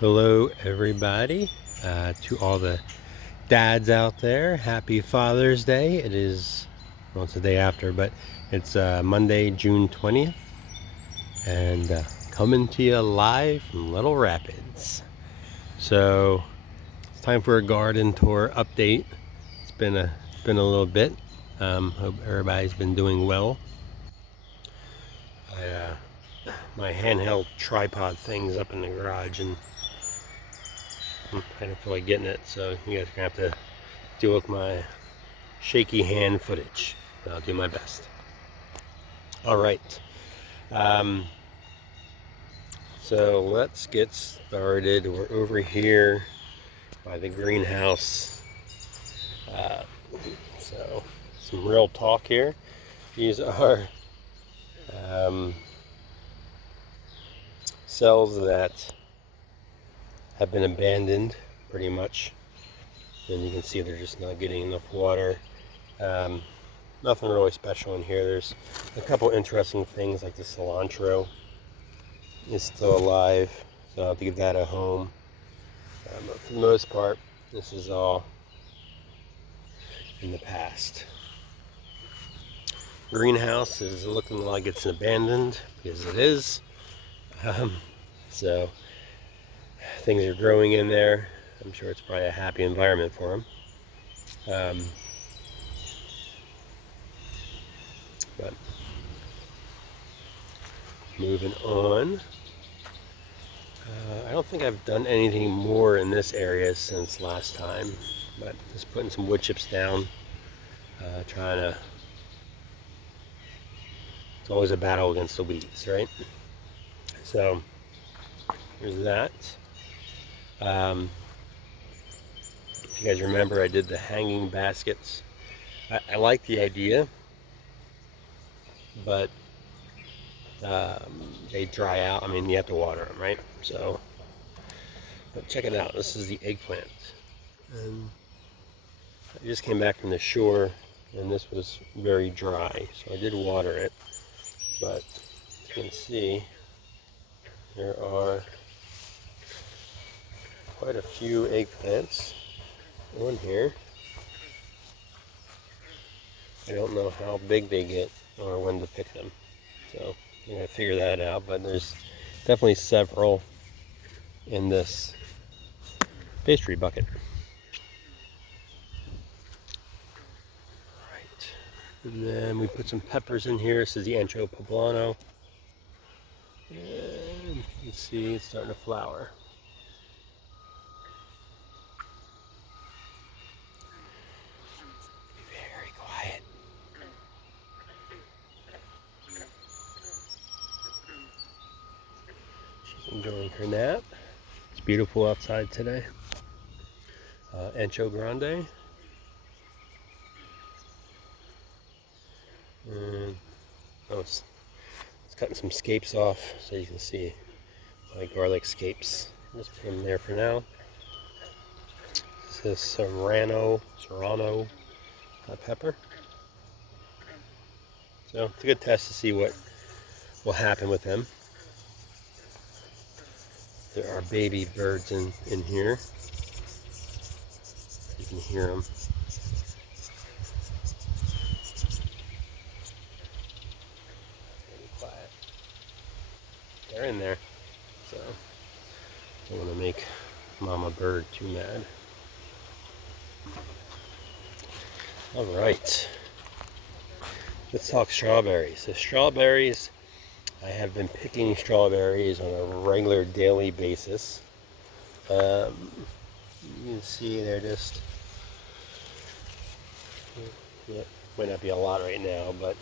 Hello, everybody. To all the dads out there, happy Father's Day. It is, well, it's the day after, but it's Monday, June 20th, and coming to you live from Little Rapids. So it's time for a garden tour update. It's been a little bit. Hope everybody's been doing well. My handheld tripod thing's up in the garage, and I don't feel like getting it, so you guys are gonna have to deal with my shaky hand footage. I'll do my best. All right. Um, so let's get started. We're over here by the greenhouse. Uh, so some real talk here. These are um, cells that have been abandoned pretty much. And you can see they're just not getting enough water. Nothing really special in here. There's a couple interesting things like the cilantro is still alive, so I'll have to give that a home. But for the most part, this is all in the past. Greenhouse is looking like it's abandoned, because it is. So things are growing in there. I'm sure it's probably a happy environment for them. But moving on. I don't think I've done anything more in this area since last time, but just putting some wood chips down, trying to. It's always a battle against the weeds, right? So there's that. If you guys remember, I did the hanging baskets. I like the idea, but they dry out. I mean, you have to water them, right? So, but check it out. This is the eggplant. And I just came back from the shore, and this was very dry. So I did water it, but as you can see, there are quite a few eggplants on here. I don't know how big they get or when to pick them, so I'm gonna figure that out. But there's definitely several in this pastry bucket. Right, and then we put some peppers in here. This is the Ancho Poblano, and you can see it's starting to flower. Very quiet. She's enjoying her nap. It's beautiful outside today. Ancho Grande. And it's cutting some scapes off so you can see my garlic scapes. Just put them there for now. This is Serrano pepper. So it's a good test to see what will happen with them. There are baby birds in here. You can hear them. Very quiet. They're in there. So don't want to make Mama Bird too mad. All right. Let's talk strawberries. The strawberries, I have been picking strawberries on a regular daily basis. You can see they're just, might not be a lot right now, but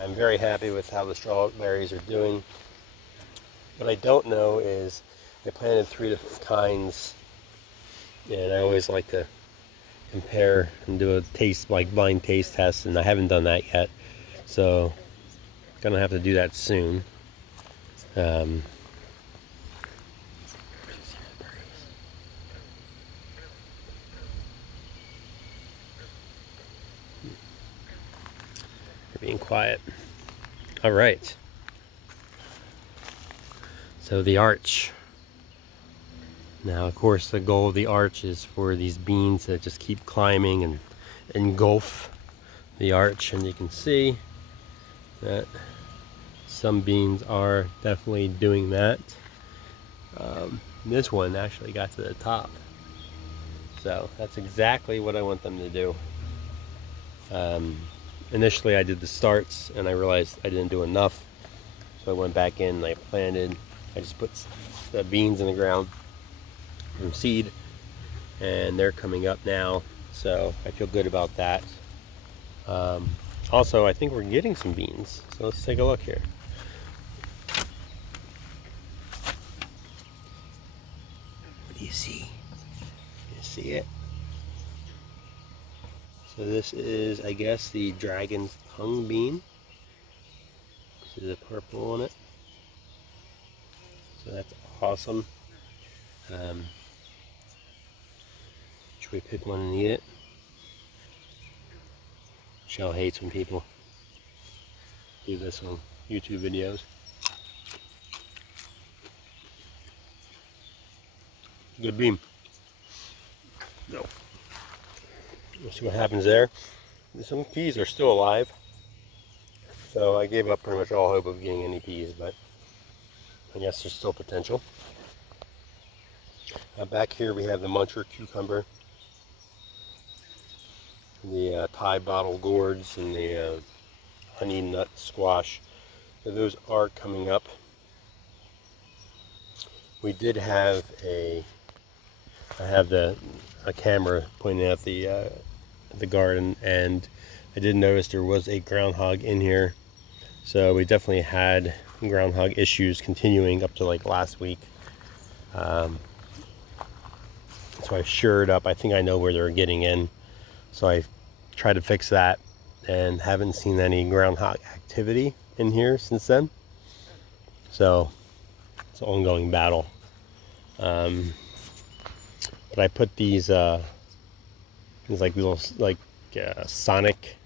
I'm very happy with how the strawberries are doing. What I don't know is I planted 3 different kinds, and I always like to compare and do a taste, like blind taste test, and I haven't done that yet, so gonna have to do that soon. You're being quiet. All right. So the arch Now, of course, the goal of the arch is for these beans to just keep climbing and engulf the arch, and you can see that some beans are definitely doing that. This one actually got to the top, so that's exactly what I want them to do. Initially I did the starts and I realized I didn't do enough, so I went back in and I planted. I just put the beans in the ground from seed, and they're coming up now, so I feel good about that. Also, I think we're getting some beans, so let's take a look here. What do you see? You see it? So this is, I guess, the dragon's tongue bean. See the purple on it? So that's awesome. Should we pick one and eat it? Shell hates when people do this on YouTube videos. Good bean. No. We'll see what happens there. Some peas are still alive, so I gave up pretty much all hope of getting any peas, but I guess there's still potential. Back here we have the muncher cucumber, the Thai bottle gourds, and the honey nut squash. So those are coming up. We did have I have a camera pointing at the garden, and I did notice there was a groundhog in here. So we definitely had groundhog issues continuing up to like last week. So I shored up. I think I know where they're getting in. So I tried to fix that and haven't seen any groundhog activity in here since then. So it's an ongoing battle. But I put these like little sonic.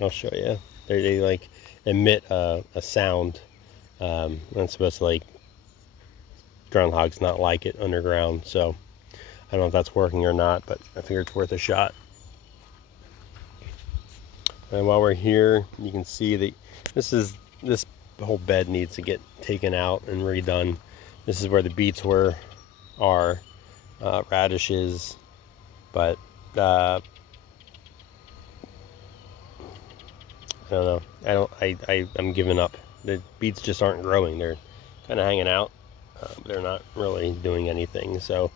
I'll show you. They like emit a sound. I'm supposed to like groundhogs not like it underground, so I don't know if that's working or not, but I figure it's worth a shot. And while we're here, you can see that this whole bed needs to get taken out and redone. This is where the beets are radishes, but I don't know. I'm giving up. The beets just aren't growing. They're kind of hanging out. They're not really doing anything. So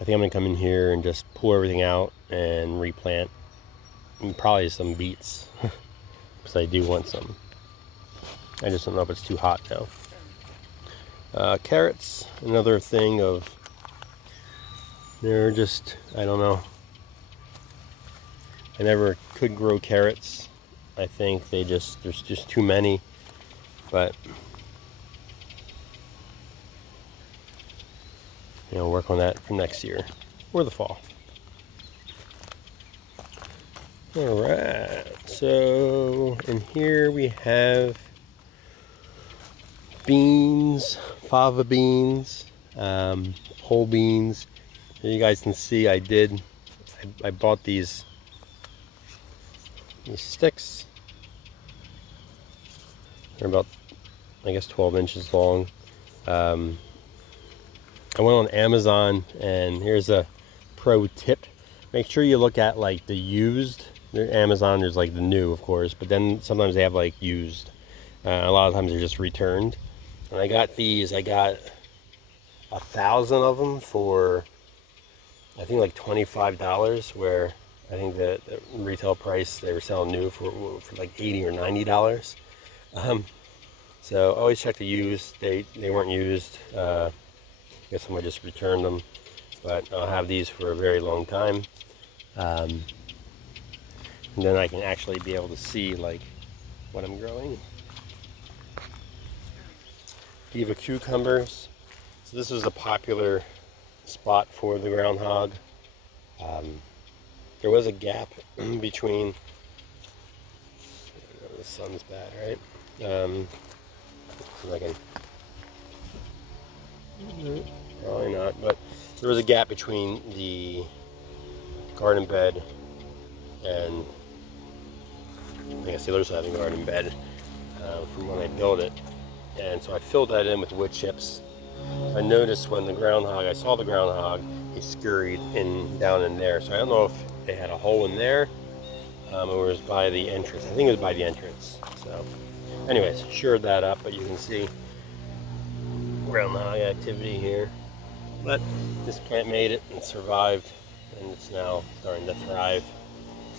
I think I'm gonna come in here and just pull everything out and replant, and probably some beets, because I do want some. I just don't know if it's too hot now. Carrots, another thing of, they're just, I don't know. I never could grow carrots. I think there's just too many, but work on that for next year or the fall. All right, so in here we have beans, fava beans, whole beans. Here you guys can see I bought these sticks. They're about, I guess, 12 inches long. I went on Amazon, and here's a pro tip. Make sure you look at like the used. Amazon, there's like the new, of course, but then sometimes they have like used. A lot of times they're just returned. And I got these. I got 1,000 of them for, I think, like $25, where I think the retail price they were selling new for like $80 or $90. So always check the used. They weren't used. I guess somebody just returned them, but I'll have these for a very long time. And then I can actually be able to see like what I'm growing. Diva cucumbers. So this is a popular spot for the groundhog. There was a gap between. The sun's bad, right? Probably not, but there was a gap between the garden bed and I guess the other side of the garden bed from when I built it. And so I filled that in with wood chips. I noticed when I saw the groundhog, he scurried down in there. So I don't know if they had a hole in there or it was by the entrance. I think it was by the entrance. So anyways, shored that up, but you can see groundhog activity here. But this plant made it and survived, and it's now starting to thrive.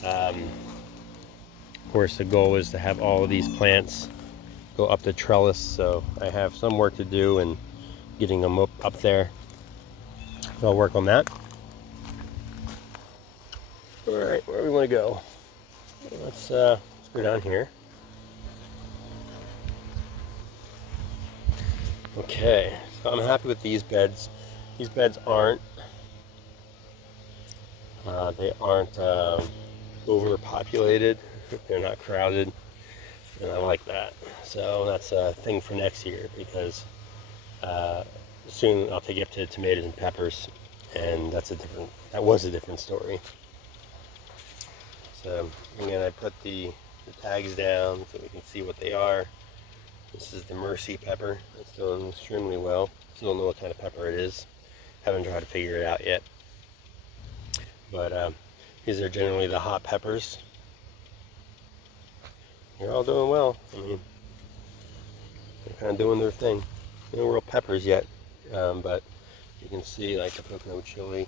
Of course, the goal is to have all of these plants go up the trellis, so I have some work to do in getting them up there. So I'll work on that. All right, where do we want to go? Let's go down here. Okay, so I'm happy with these beds. These beds aren't overpopulated. They're not crowded, and I like that. So that's a thing for next year because soon I'll take you up to tomatoes and peppers, and that was a different story. So again, I put the tags down so we can see what they are. This is the Mercy pepper. It's doing extremely well. Still don't know what kind of pepper it is. Haven't tried to figure it out yet. But these are generally the hot peppers. They're all doing well. I mean, they're kind of doing their thing. No real peppers yet, but you can see like the Pocono chili,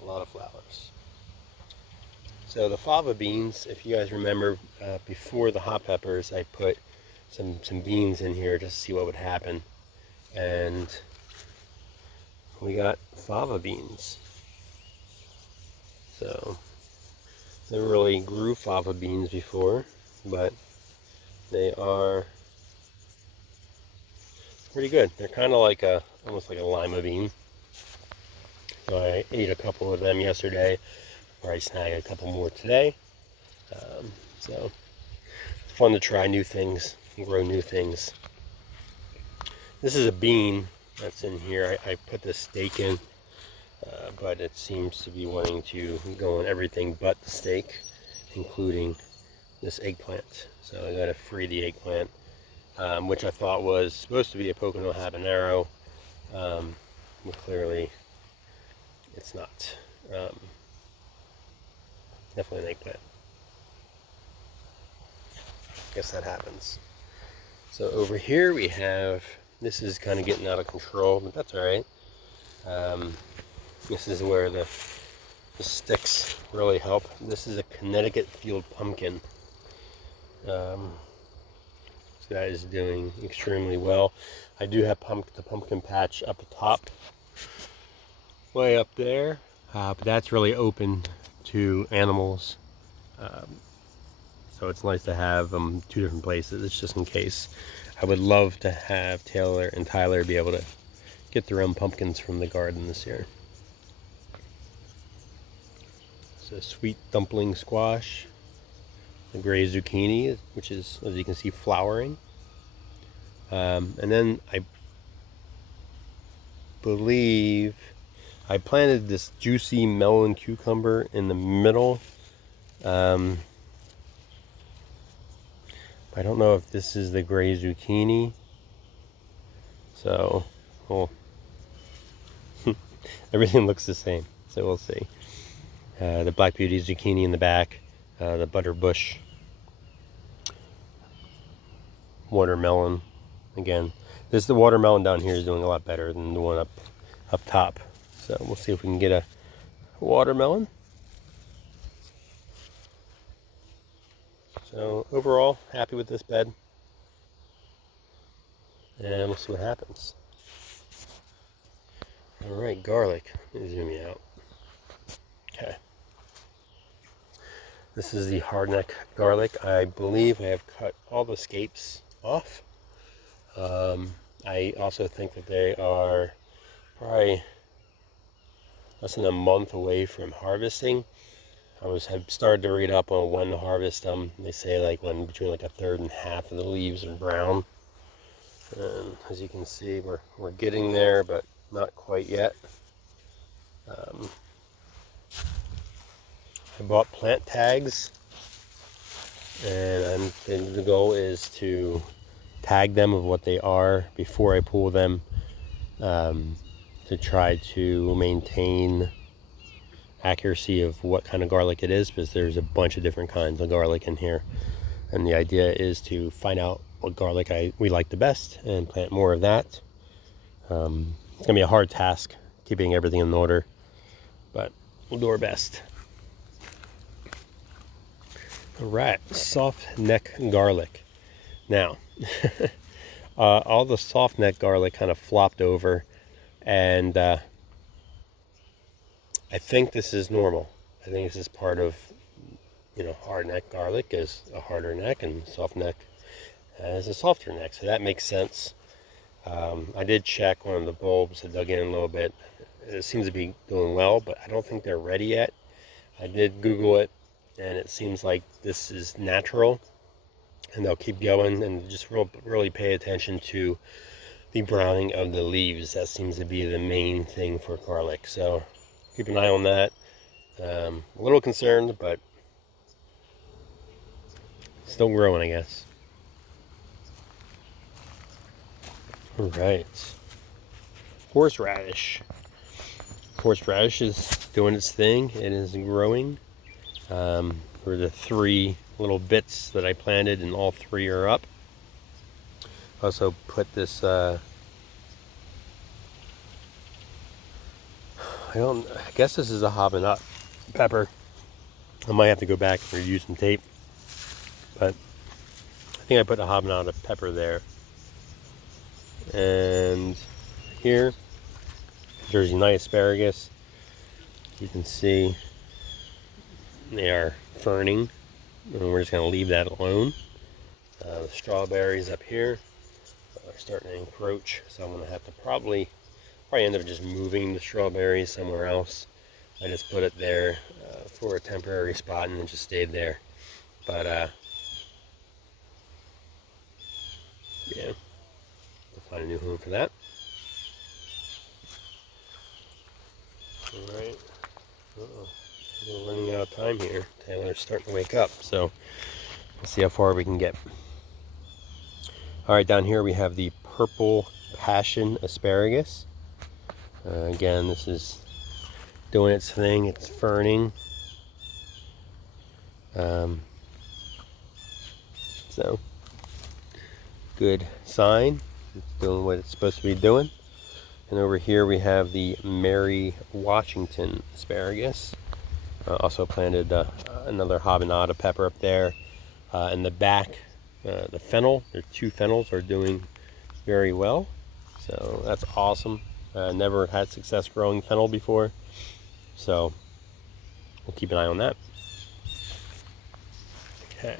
a lot of flowers. So the fava beans, if you guys remember, before the hot peppers, I put some beans in here just to see what would happen, and we got fava beans. So never really grew fava beans before, but they are pretty good. They're kind of like almost like a lima bean. So I ate a couple of them yesterday, or I snagged a couple more today. So it's fun to try new things, grow new things. This is a bean that's in here. I put the steak in, but it seems to be wanting to go on everything but the steak, including this eggplant. So I gotta free the eggplant, which I thought was supposed to be a Pocono habanero, but clearly it's not. Definitely an eggplant. Guess that happens. So over here we have, this is kind of getting out of control, but that's all right. This is where the sticks really help. This is a Connecticut field pumpkin. This guy is doing extremely well. I do have the pumpkin patch up top, way up there, but that's really open to animals. So it's nice to have them two different places. It's just in case. I would love to have Taylor and Tyler be able to get their own pumpkins from the garden this year. So sweet dumpling squash, the gray zucchini, which is, as you can see, flowering. And then I believe I planted this juicy melon cucumber in the middle. I don't know if this is the gray zucchini. So, well, everything looks the same. So we'll see. The Black Beauty zucchini in the back, the butterbush watermelon. Again, the watermelon down here is doing a lot better than the one up top. So we'll see if we can get a watermelon. So overall, happy with this bed. And we'll see what happens. All right, garlic. Let me zoom you out. Okay. This is the hardneck garlic. I believe I have cut all the scapes off. I also think that they are probably less than a month away from harvesting. Have started to read up on when to harvest them. They say like when between like a third and half of the leaves are brown. And as you can see, we're getting there, but not quite yet. I bought plant tags, and the goal is to tag them of what they are before I pull them, to try to maintain accuracy of what kind of garlic it is, because there's a bunch of different kinds of garlic in here, and the idea is to find out what garlic we like the best and plant more of that. It's gonna be a hard task keeping everything in order, but we'll do our best. All right, soft neck garlic. Now, all the soft neck garlic kind of flopped over, and I think this is normal. I think this is part of, hard neck garlic is a harder neck, and soft neck is a softer neck, so that makes sense. I did check one of the bulbs. I dug in a little bit. It seems to be doing well, but I don't think they're ready yet. I did Google it, and it seems like this is natural, and they'll keep going, and just really pay attention to the browning of the leaves. That seems to be the main thing for garlic, so keep an eye on that. A little concerned, but still growing, I guess. All right, horseradish. Horseradish is doing its thing. It is growing. For the 3 little bits that I planted, and all 3 are up. Also put this, I guess this is a habanero pepper. I might have to go back and reuse some tape, but I think I put a habanero pepper there. And here, Jersey night asparagus. You can see they are ferning, and we're just going to leave that alone. The strawberries up here are starting to encroach, so I'm going to have to probably end up just moving the strawberries somewhere else. I just put it there for a temporary spot, and it just stayed there. But yeah, we'll find a new home for that. All right. We're running out of time here. Taylor's starting to wake up, so let's see how far we can get. All right, down here we have the purple passion asparagus. Again, this is doing its thing. It's ferning. So, good sign. It's doing what it's supposed to be doing. And over here we have the Mary Washington asparagus. Also planted another habanero pepper up there. In the back, the fennel, there are 2 fennels are doing very well. So that's awesome. Never had success growing fennel before. So we'll keep an eye on that. Okay.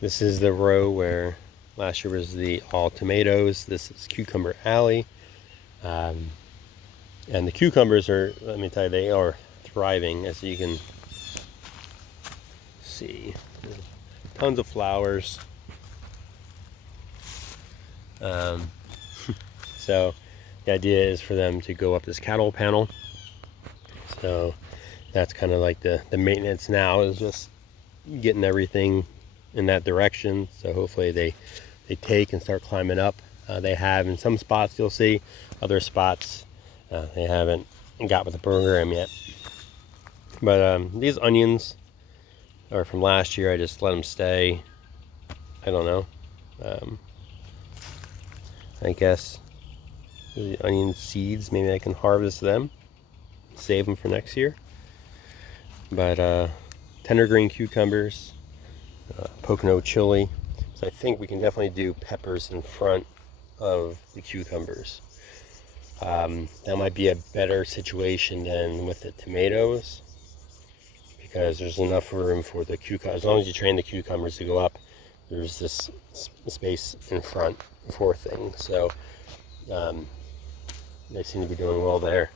This is the row where last year was the all tomatoes. This is Cucumber Alley. And the cucumbers are, let me tell you, they are thriving, as you can see. Tons of flowers. So the idea is for them to go up this cattle panel. So that's kind of like the maintenance now, is just getting everything in that direction. So hopefully they take and start climbing up. They have in some spots, you'll see. Other spots they haven't got with the program yet. But these onions are from last year. I just let them stay. I don't know. I guess the onion seeds, maybe I can harvest them, save them for next year. But tender green cucumbers, Pocono chili. So I think we can definitely do peppers in front of the cucumbers. That might be a better situation than with the tomatoes, because there's enough room for the cucumbers. As long as you train the cucumbers to go up, there's this space in front for things. So they seem to be doing well there.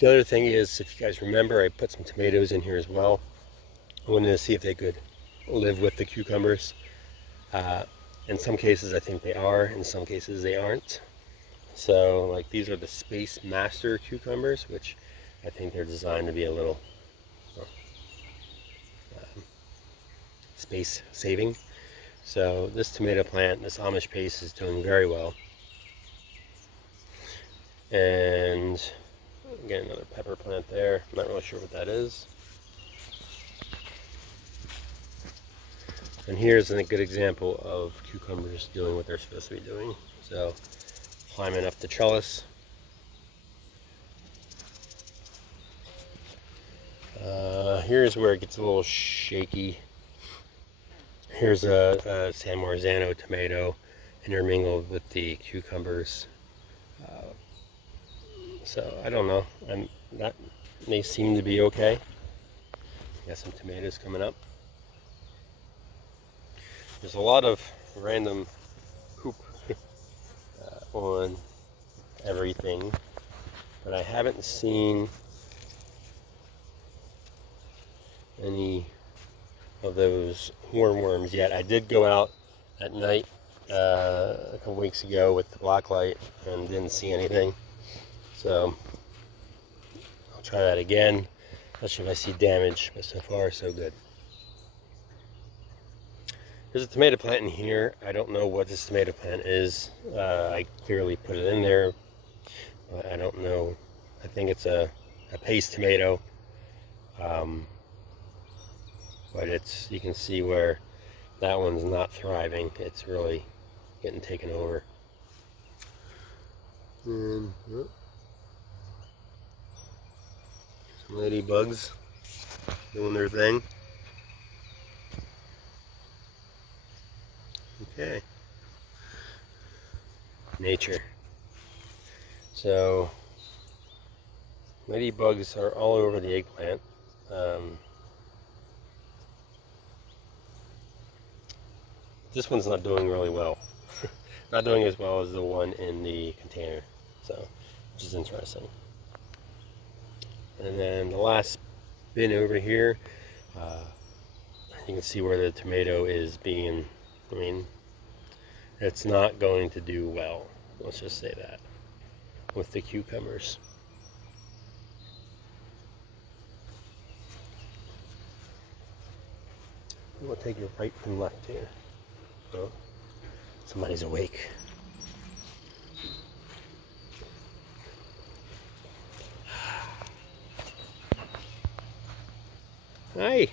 The other thing is, if you guys remember, I put some tomatoes in here as well. I wanted to see if they could live with the cucumbers. In some cases I think they are, in some cases they aren't. So like these are the Space Master cucumbers, which I think they're designed to be a little space saving. So this tomato plant, this Amish paste, is doing very well. And again, another pepper plant there. I'm not really sure what that is. And here's a good example of cucumbers doing what they're supposed to be doing. So climbing up the trellis. Here's where it gets a little shaky. Here's a San Marzano tomato intermingled with the cucumbers. So I don't know. That may seem to be okay. Got some tomatoes coming up. There's a lot of random poop on everything, but I haven't seen any of those hornworms yet. I did go out at night a couple weeks ago with the black light and didn't see anything. So I'll try that again, especially if I see damage, but so far so good. There's a tomato plant in here. I don't know what this tomato plant is. I clearly put it in there, but I don't know. I think it's a paste tomato. But you can see where that one's not thriving. It's really getting taken over. And some ladybugs doing their thing. Okay. Nature. So ladybugs are all over the eggplant. This one's not doing really well. Not doing as well as the one in the container, so which is interesting. And then the last bin over here, you can see where the tomato is being, it's not going to do well, let's just say that, with the cucumbers. We'll take your right and left here. Oh, somebody's awake. Hi.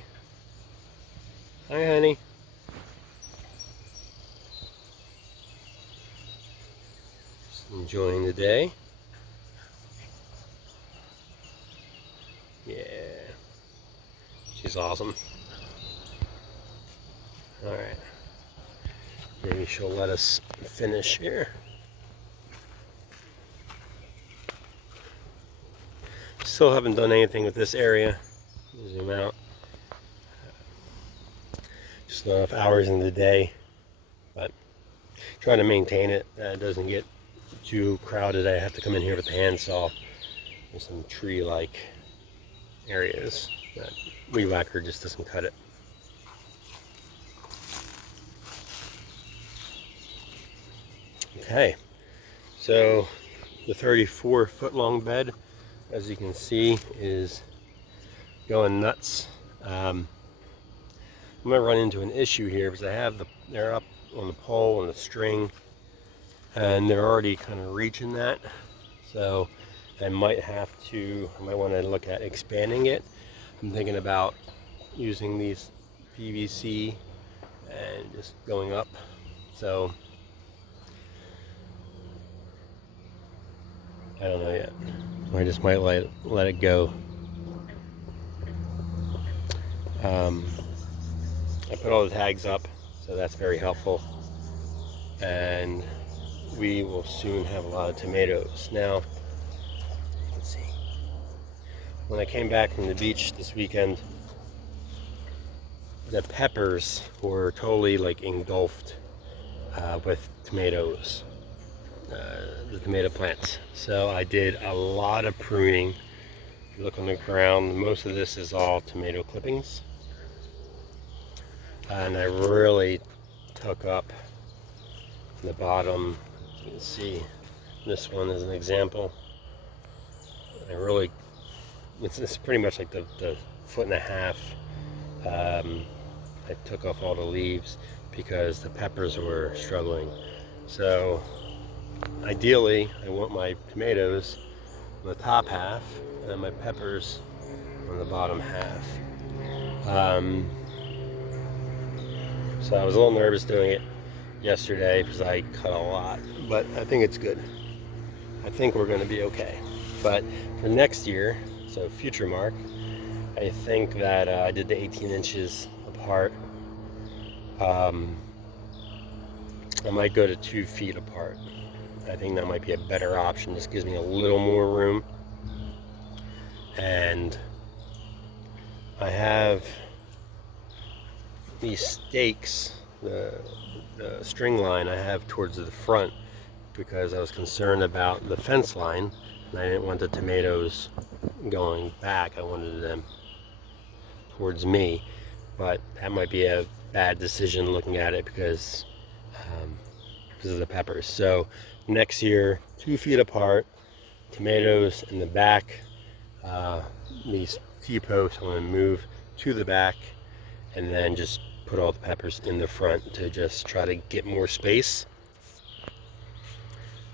Hi, honey. Just enjoying the day. Yeah. She's awesome. All right. Maybe she'll let us finish here. Still haven't done anything with this area. Zoom out. Just not enough hours in the day, but trying to maintain it. It doesn't get too crowded. I have to come in here with the handsaw. There's some tree-like areas that weed whacker just doesn't cut it. Okay, so the 34-foot long bed, as you can see, is going nuts. I'm gonna run into an issue here because they're up on the pole and the string, and they're already kind of reaching that. So I might want to look at expanding it. I'm thinking about using these PVC and just going up. So I don't know yet. I just might let it go. I put all the tags up, so that's very helpful. And we will soon have a lot of tomatoes. Now, you can see, when I came back from the beach this weekend, the peppers were totally like engulfed with tomatoes. The tomato plants. So I did a lot of pruning. If you look on the ground, most of this is all tomato clippings. and I really took up the bottom. You can see this one as an example. It's pretty much like the foot and a half. I took off all the leaves because the peppers were struggling. So ideally I want my tomatoes on the top half and my peppers on the bottom half. So I was a little nervous doing it yesterday because I cut a lot, but I think it's good. I think we're going to be okay. But for next year, so future mark, I think that I did the 18 inches apart. I might go to 2 feet apart. I think that might be a better option. This gives me a little more room. And I have these stakes, the string line I have towards the front because I was concerned about the fence line and I didn't want the tomatoes going back. I wanted them towards me, but that might be a bad decision looking at it because of the peppers. So next year, 2 feet apart, tomatoes in the back. These T-posts I'm going to move to the back and then just put all the peppers in the front to just try to get more space.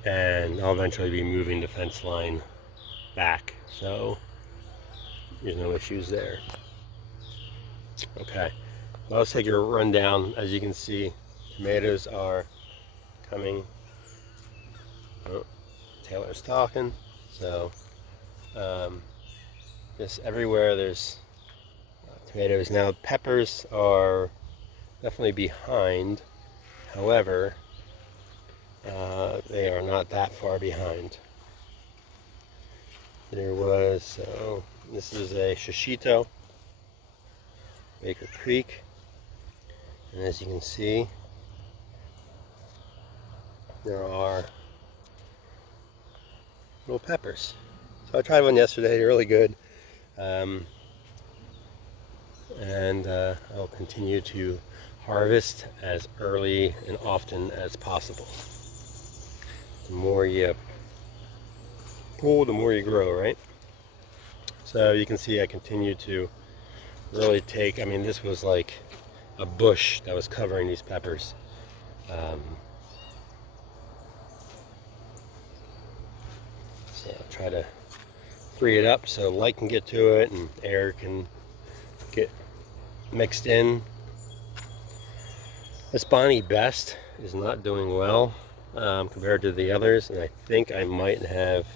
And I'll eventually be moving the fence line back, so there's no issues there. Okay, well, let's take a rundown. As you can see, tomatoes are coming. Oh, Taylor's talking. So just everywhere there's tomatoes. Now peppers are definitely behind. However, they are not that far behind. This is a shishito, Baker Creek, and as you can see, there are little peppers. So I tried one yesterday, they're really good. And I'll continue to harvest as early and often as possible. The more you pull, the more you grow, right? So you can see I continue to really take, this was like a bush that was covering these peppers. So I'll try to free it up so light can get to it and air can get mixed in. This Bonnie Best is not doing well compared to the others, and I think I might have,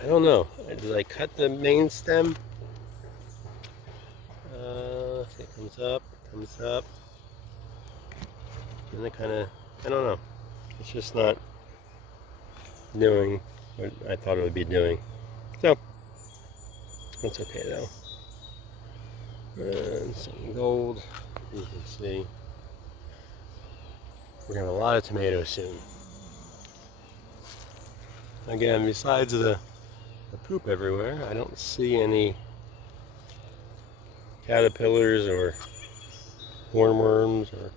I don't know, did I cut the main stem? It comes up, and it kind of, I don't know, it's just not doing what I thought it would be doing. So, that's okay though. And some gold, you can see. We're gonna have a lot of tomatoes soon. Again, besides the poop everywhere, I don't see any caterpillars or hornworms or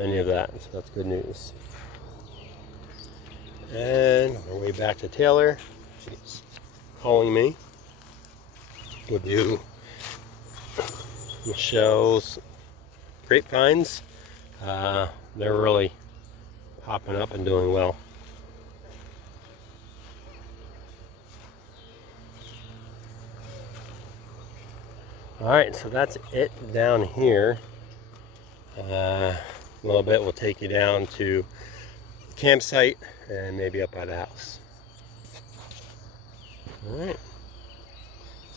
any of that, so that's good news. And on our way back to Taylor, she's calling me. We'll do Michelle's grapevines. They're really popping up and doing well. Alright, so that's it down here. A little bit will take you down to the campsite and maybe up by the house. Alright,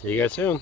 see you guys soon.